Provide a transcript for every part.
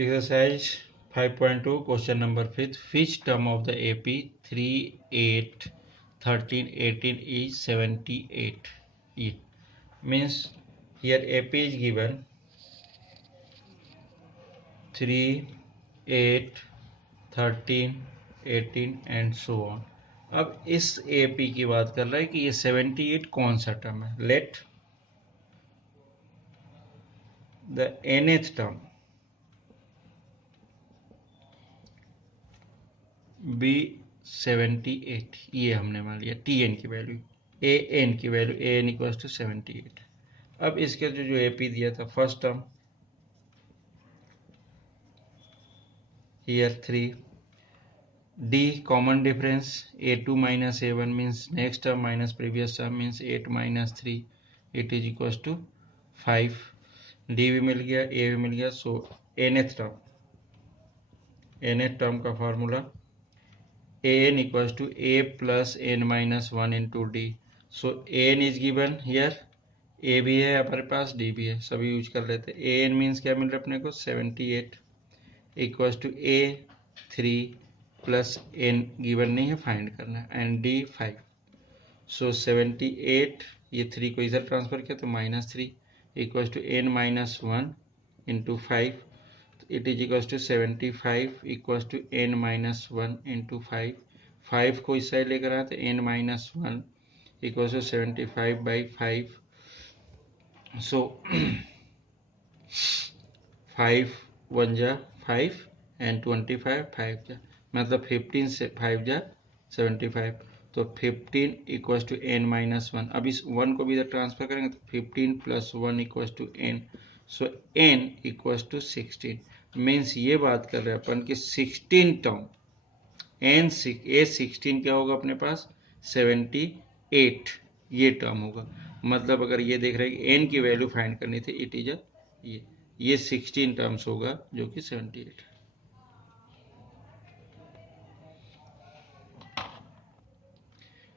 Exercise 5.2 question number 5th. Which term of the AP 3, 8, 13, 18 is 78? It means here AP is given 3, 8, 13, 18 and so on. अब इस AP की बात कर रहा है कि ये 78 कौन सा टर्म है. Let the nth term be 78. ये हमने मान लिया टी एन की वैल्यू, ए एन की value, A N equal to 78. अब इसके जो ए पी दिया था first term here 3, D common difference a2 minus a1 means next term minus previous term means 8 minus 3 it is equal to 5. D भी मिल गया, A भी मिल गया. सो nth टर्म का formula an equals to a plus n minus 1 into d. So an is given here, a भी है हमारे पास, d भी है, सभी यूज कर लेते हैं. an मीन्स क्या मिल रहा है अपने को 78 equals to a 3 plus n given नहीं है, फाइंड करना है, एंड d 5. सो 78 ये 3 को इधर ट्रांसफर किया तो minus 3 equals to n minus 1 into 5. It is equals to 75 equals to n minus 1 into 5. 5 को इस साइड लेकर आते n minus 1 equals to 75 by 5. So 5 1 जा 5 and 25 5 जा, मतलब 15 से 5 जा 75. तो 15 इक्वल्स टू n माइनस 1. अब इस 1 को भी इधर ट्रांसफर करेंगे तो 15 plus 1 equals to n. So n equals to 16. Means ये बात कर रहे हैं अपन कि 16 टर्म ए 16 क्या होगा अपने पास 78 ये टर्म होगा. मतलब अगर ये देख रहे हैं कि n की वैल्यू फाइंड करनी थी, इट इज ये 16 टर्म्स होगा जो कि 78.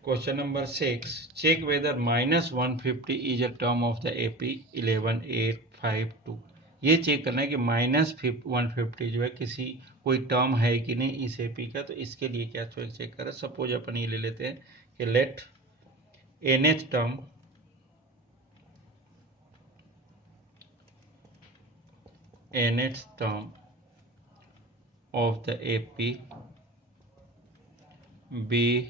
Question number 6. Check whether minus 150 is a term of the AP 11852. ये चेक करना है कि माइनस 150 जो है किसी कोई टर्म है कि नहीं इस एपी का. तो इसके लिए क्या चेक करें. सपोज अपन ये ले लेते हैं कि let nth term of the AP be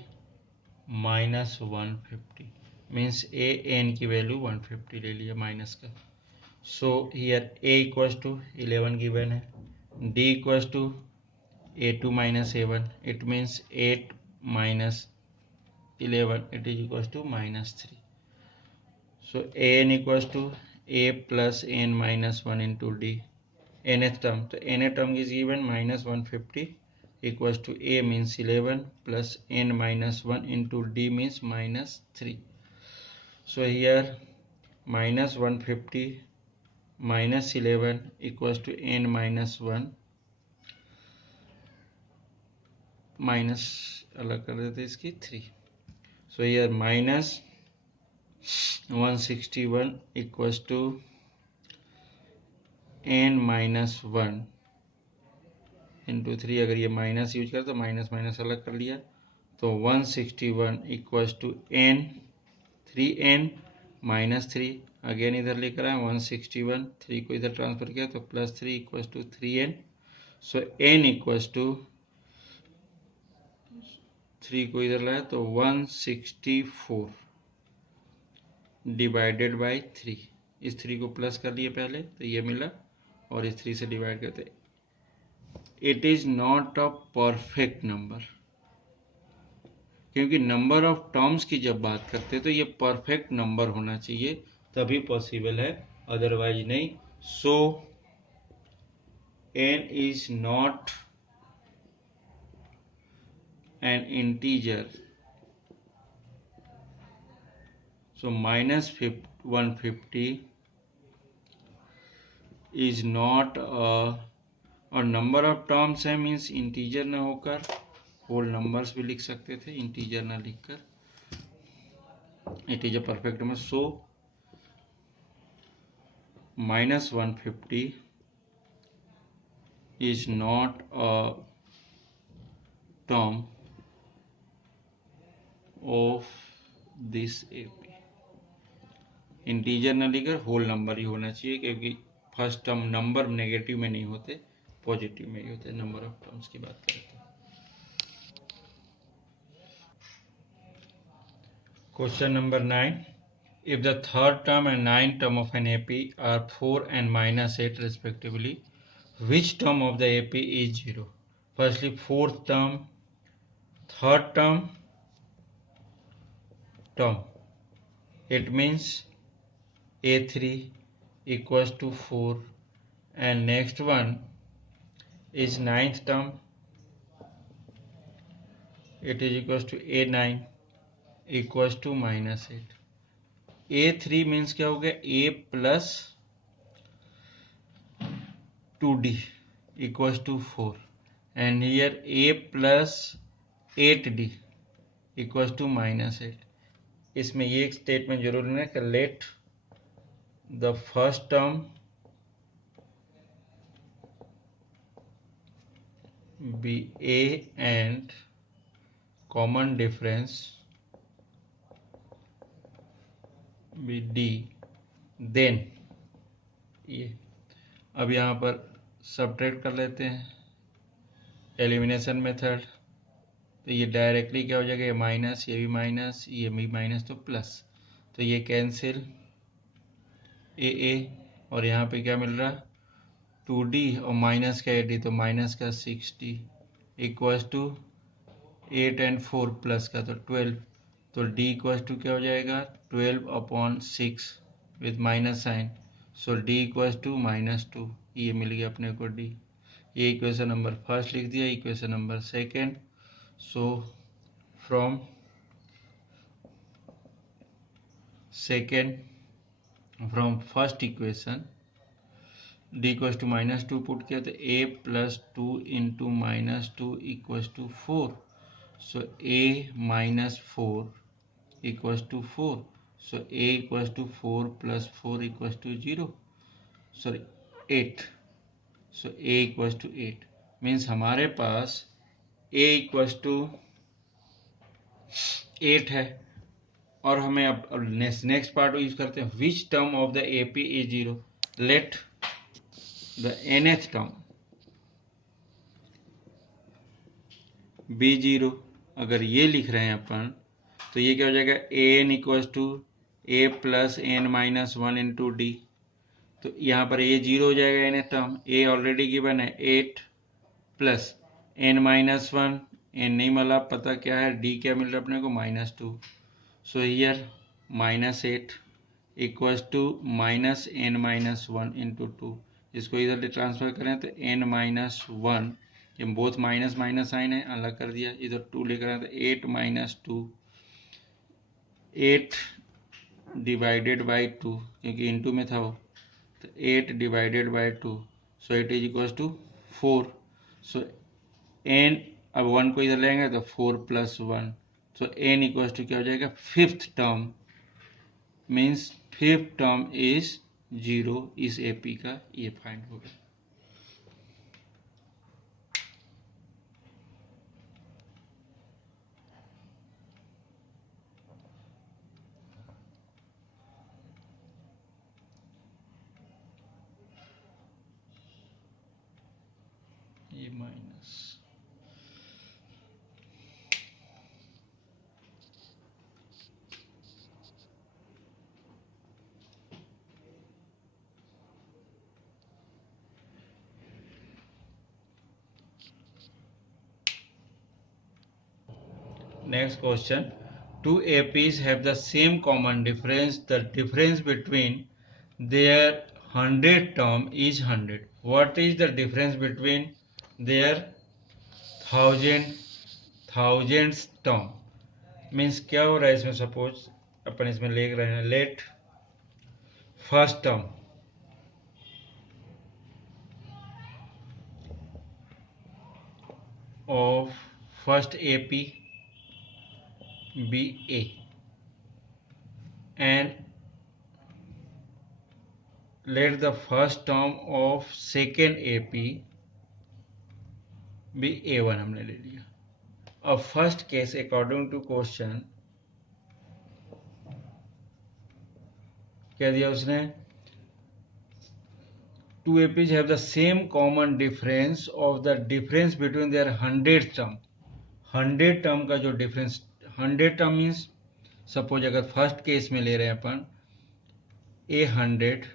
minus 150 means A N की वैल्यू 150 ले लिया माइनस का. So here a equals to 11 given है, d equals to a2 minus a1. It means 8 minus 11 it is equals to minus 3. So an equals to a plus n minus 1 into D nth term. तो nth term is given minus 150 equals to a means 11 plus n minus 1 into d means minus 3. So here minus 150 minus 11 equals to n minus 1 minus अलग कर देते इसकी 3. So here minus 161 equals to n minus 1 into 3. अगर ये minus use कर तो minus minus अलग कर लिया तो 161 equals to n 3n minus 3. Again इधर लेकर आए 161, 3 को इधर ट्रांसफर किया तो plus 3 equals to 3n. So n equals to 3 को इधर लाया तो 164 डिवाइडेड बाय 3. इस 3 को प्लस कर लिए पहले तो ये मिला और इस 3 से डिवाइड करते. It is not a perfect number, क्योंकि नंबर ऑफ टर्म्स की जब बात करते हैं तो ये परफेक्ट नंबर होना चाहिए तभी पॉसिबल है, अदरवाइज नहीं. सो n is not an integer. So minus 150 is not और नंबर ऑफ टर्म्स है मीन्स इंटीजर ना होकर होल नंबर्स भी लिख सकते थे, इंटीजर ना लिखकर. It is a perfect number. So minus 150 is not a term of this AP. Integer न लिखकर होल नंबर ही होना चाहिए, क्योंकि फर्स्ट टर्म नंबर नेगेटिव में नहीं होते, पॉजिटिव में ही होते। नंबर ऑफ टर्म्स की बात करते हैं। Question number 9, if the third term and ninth term of an AP are 4 and -8 respectively, which term of the AP is 0? Firstly, fourth term, third term, it means A3 equals to 4, and next one is ninth term, it is equals to A9 equals to -8. A3 means क्या हो गया, A plus 2D equals to 4, and here A plus 8D equals to -8. इसमें ये एक statement जरूर लेना कि let the first term be A and common difference be D, then ये अब यहाँ पर सब्ट्रैक्ट कर लेते हैं एलिमिनेशन मेथड, तो ये डायरेक्टली क्या हो जाएगा, ये माइनस, ये भी माइनस, ये भी माइनस, तो प्लस, तो ये कैंसिल ए, और यहाँ पे क्या मिल रहा, 2D और माइनस का 8D, तो माइनस का 60 इक्वल्स टू 8 एंड 4 प्लस का तो 12, तो D इक्वल्स टू क्या हो जाएगा, 12/6 with minus sign, so D equals to -2, ये मिल गया अपने को D। ये इक्वेशन नंबर फर्स्ट लिख दिया। Equation number second, so from first equation D equals to -2 put किया तो A plus 2 into -2 equals to 4, so A minus 4 equals to 4, so A equals to 4 plus 4 equals to 0, sorry 8, so A equals to 8, means हमारे पास A equals to 8 है, और हमें अब next part use करते हैं, which term of the AP is 0, let the nth term be 0, अगर ये लिख रहे हैं अपन तो ये क्या हो जाएगा, an equals to a plus n minus 1 into D, तो यहाँ पर a 0 हो जाएगा, nth term, a already given है 8 प्लस n माइनस 1, n नहीं मिला, पता क्या है, d क्या मिल रहा है अपने को, -2, so here -8 equals to -n minus 1 into 2, इसको इधर ट्रांसफर करें तो n माइनस 1, ये बोथ माइनस माइनस साइन है, अलग कर दिया, इधर 2 लेकर आए तो 8 माइनस 2, 8 डिवाइडेड बाई 2, क्योंकि इनटू में था वो, तो 8 divided by 2, so it is equals to 4, so n, अब 1 को इधर लेंगे तो 4 plus 1, so n equals to क्या हो जाएगा, fifth term, means fifth term is 0, इस AP का ये फाइंड हो गया। ये माइनस, next question, two APs have the same common difference, the difference between their 100 term is 100, what is the difference between their thousands term, means क्या हो रहा है इसमें, सपोज अपन इसमें लिख रहे हैं, let first term of first AP be A and let the first term of second AP भी A1 हमने ले लिया। अब first case according to question क्या दिया उसने, two APs have the same common difference of the difference between their 100 term। 100 term का जो डिफरेंस, 100 टर्म मीन्स सपोज अगर फर्स्ट केस में ले रहे हैं अपन A100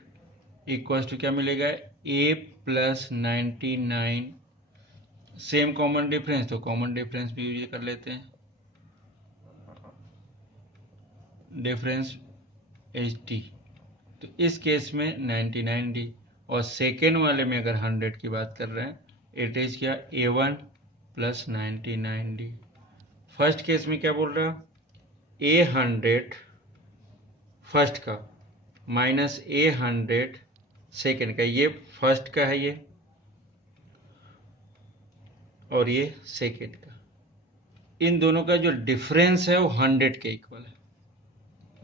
इक्वल टू क्या मिलेगा, A plus 99, same common difference तो कॉमन डिफरेंस भी यूज कर लेते हैं, डिफरेंस HT, तो इस केस में 99D। और सेकेंड वाले में अगर 100 की बात कर रहे हैं, इट इज क्या, A1 plus 99D। First case में क्या बोल रहा, A100 फर्स्ट का माइनस A100 सेकेंड का, ये फर्स्ट का है ये, और ये सेकेंड का, इन दोनों का जो डिफरेंस है वो 100 के इक्वल है,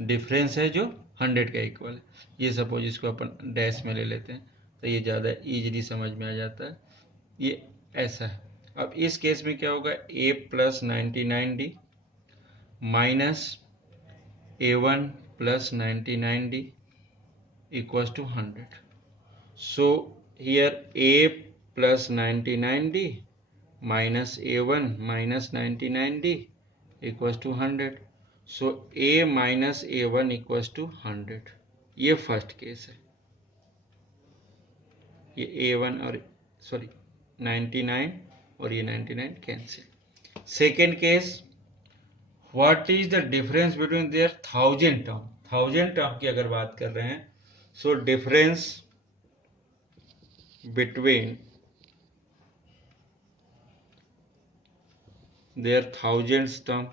डिफरेंस है जो 100 का इक्वल है। ये सपोज इसको अपन डैश में ले लेते हैं तो ये ज़्यादा इजीली समझ में आ जाता है, ये ऐसा है। अब इस केस में क्या होगा, A plus 99D minus A1 plus 99D equals to 100. So here A plus 99D minus A1 minus 99D equals to 100. So A minus A1 equals to 100. ये फर्स्ट केस है, ये A1 और 99 और ये 99 cancel. Second case, what is the difference between their 1000 term, 1000 term की अगर बात कर रहे हैं, so difference between their 1000 term,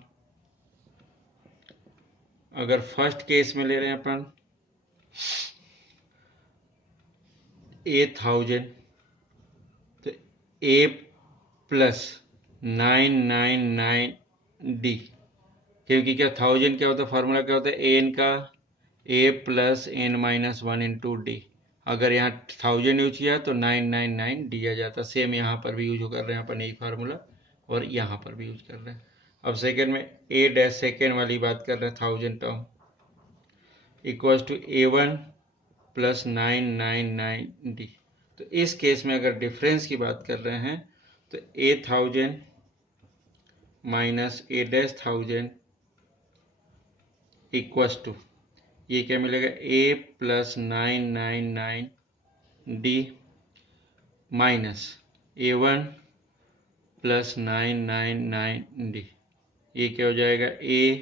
अगर फर्स्ट केस में ले रहे हैं अपन A1000 तो A प्लस 999D, क्योंकि क्या 1000 क्या होता है, फार्मूला क्या होता है, एन का A plus n minus 1 into D. अगर यहाँ 1000 यूज किया तो 999D आ जाता। सेम यहाँ पर भी यूज कर रहे हैं अपन यही फार्मूला, और यहाँ पर भी यूज कर रहे हैं। अब सेकेंड में A डैश सेकेंड वाली बात कर रहे हैं, 1000 term equals to A1 plus 999D। तो इस केस में अगर डिफरेंस की बात कर रहे हैं तो A1000 minus A dash 1000 equals to, ये क्या मिलेगा, A plus 999D minus A1 plus 999D, ये क्या हो जाएगा, A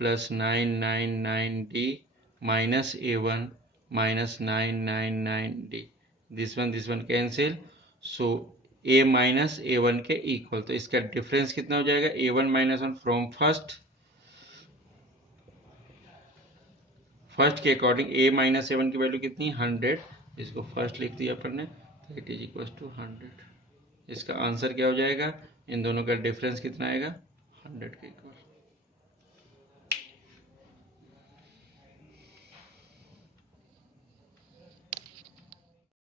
plus 999D minus A1 minus 999D, this one cancel, so A minus A1 के इक्वल। तो इसका डिफरेंस कितना हो जाएगा, A1 माइनस 1 फ्रॉम फर्स्ट के अकॉर्डिंग A माइनस A1 की वैल्यू कितनी, 100, इसको फर्स्ट लिख दिया अपन ने, तो इट इज इक्वल टू 100। इसका आंसर क्या हो जाएगा, इन दोनों का डिफरेंस कितना आएगा, 100 के इक्वल।